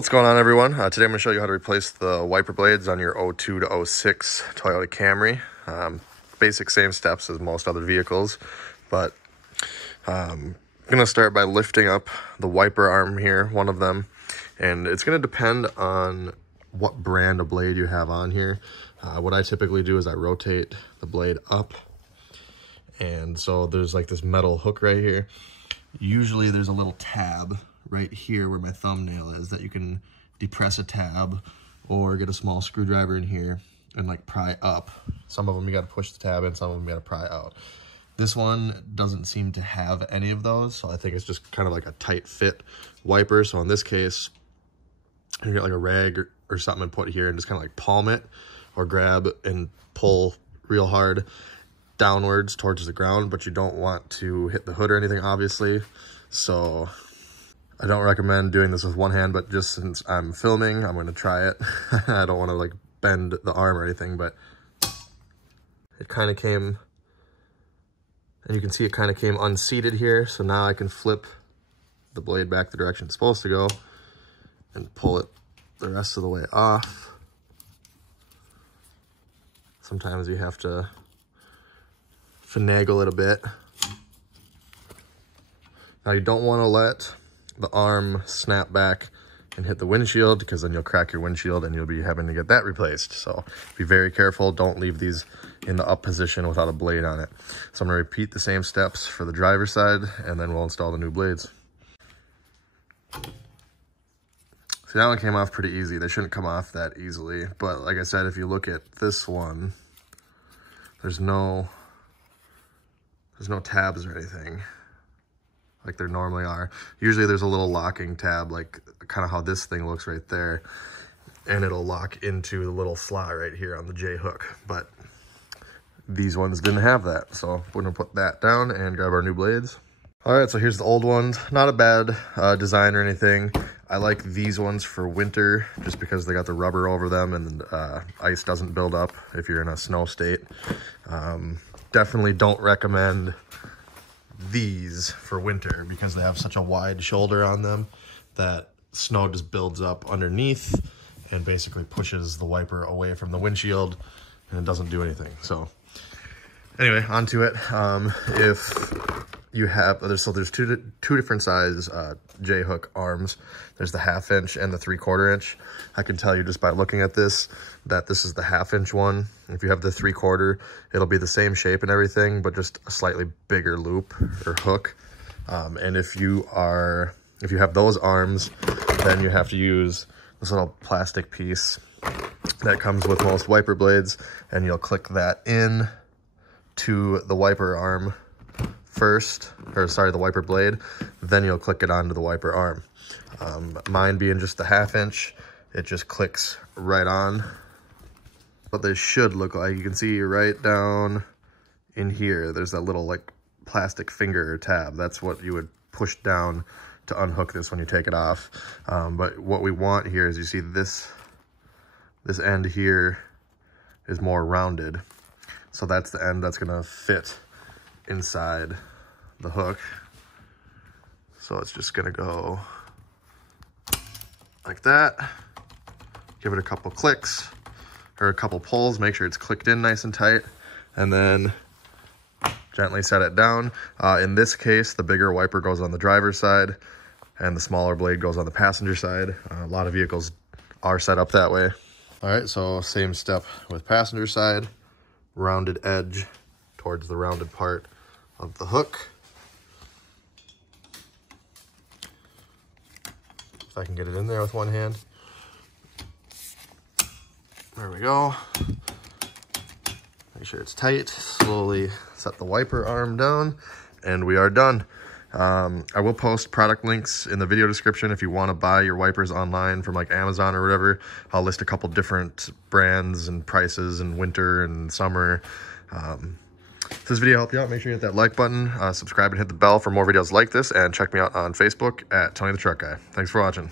What's going on, everyone? Today I'm going to show you how to replace the wiper blades on your 02 to 06 Toyota Camry. Basic same steps as most other vehicles, but I'm going to start by lifting up the wiper arm here, one of them, and it's going to depend on what brand of blade you have on here. What I typically do is I rotate the blade up, and so there's like this metal hook right here. Usually there's a little tab right here where my thumbnail is that you can depress a tab or get a small screwdriver in here and like pry up. Some of them you got to push the tab in, some of them you got to pry out. This one doesn't seem to have any of those, so I think it's just kind of like a tight fit wiper. So in this case, you get like a rag or something and put it here and just kind of like palm it or grab and pull real hard downwards towards the ground, but you don't want to hit the hood or anything, obviously. So I don't recommend doing this with one hand, but just since I'm filming, I'm going to try it. I don't want to like bend the arm or anything, but it kind of came, and you can see it kind of came unseated here. So now I can flip the blade back the direction it's supposed to go and pull it the rest of the way off. Sometimes you have to finagle it a bit. Now you don't want to let the arm snap back and hit the windshield, because then you'll crack your windshield and you'll be having to get that replaced. So be very careful. Don't leave these in the up position without a blade on it. So I'm going to repeat the same steps for the driver's side, and then we'll install the new blades. See, that one came off pretty easy. They shouldn't come off that easily, but like I said, if you look at this one, there's no tabs or anything like there normally are. Usually there's a little locking tab, like kind of how this thing looks right there, and it'll lock into the little slot right here on the J hook, but these ones didn't have that. So we're gonna put that down and grab our new blades. All right, so here's the old ones. Not a bad design or anything. I like these ones for winter just because they got the rubber over them and ice doesn't build up if you're in a snow state. Definitely don't recommend these for winter because they have such a wide shoulder on them that snow just builds up underneath and basically pushes the wiper away from the windshield and it doesn't do anything. So anyway, onto it. If you have, there's two different size J hook arms. There's the 1/2 inch and the 3/4 inch. I can tell you just by looking at this that this is the 1/2 inch one. If you have the 3/4, it'll be the same shape and everything, but just a slightly bigger loop or hook. And if you have those arms, then you have to use this little plastic piece that comes with most wiper blades, and you'll click that in to the wiper arm first, or sorry, the wiper blade, then you'll click it onto the wiper arm. Mine being just the 1/2 inch, it just clicks right on. What they should look like, you can see right down in here, there's that little like plastic finger or tab. That's what you would push down to unhook this when you take it off. But what we want here is, you see this end here is more rounded. So that's the end that's gonna fit inside the hook. So it's just gonna go like that. Give it a couple clicks or a couple pulls, make sure it's clicked in nice and tight, and then gently set it down. In this case, the bigger wiper goes on the driver's side and the smaller blade goes on the passenger side. A lot of vehicles are set up that way. All right, so same step with passenger side, rounded edge towards the rounded part of the hook. If I can get it in there with one hand. There we go. Make sure it's tight. Slowly set the wiper arm down, and we are done. I will post product links in the video description if you want to buy your wipers online from like Amazon or whatever. I'll list a couple different brands and prices in winter and summer. If this video helped you out, make sure you hit that like button, subscribe and hit the bell for more videos like this, and check me out on Facebook at Tony the Truck Guy. Thanks for watching.